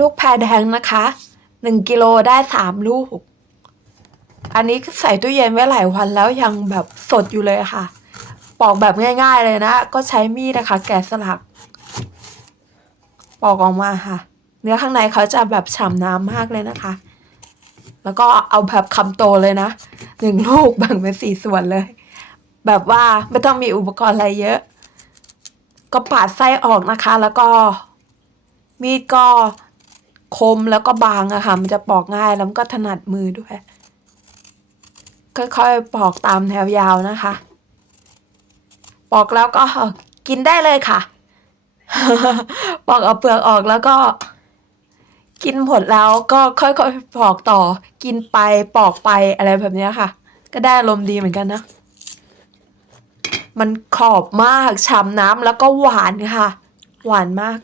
ลูกแพรแดงนะคะหนึ่งกิโลได้สามลูก อันนี้ใส่ตู้เย็นไว้หลายวันแล้วยังแบบสดอยู่เลยค่ะ ปอกแบบง่าย ๆเลยนะ ก็ใช้มีดนะคะ แกะสลัก ปอกออกมาค่ะ เนื้อข้างในเขาจะแบบฉ่ำน้ำมากเลยนะคะ แล้วก็เอาแบบคำโตเลยนะหนึ่งลูกแบ่งเป็นสี่ส่วนเลย แบบว่าไม่ต้องมีอุปกรณ์อะไรเยอะ ก็ปาดไส้ออกนะคะ แล้วก็มีดก็ คมแล้วก็บางอะค่ะ มันจะปอกง่ายแล้วมันก็ถนัดมือด้วย ค่อยๆปอกตามแถวยาวนะคะ ปอกแล้วก็กินได้เลยค่ะ ปอกเอาเปลือกออกแล้วก็ กินหมดแล้วก็ค่อยๆปอกต่อ กินไปปอกไปอะไรแบบนี้ค่ะ ก็ได้อารมณ์ดีเหมือนกันนะ มันขอบมากฉ่ำน้ำแล้วก็หวานค่ะ หวานมาก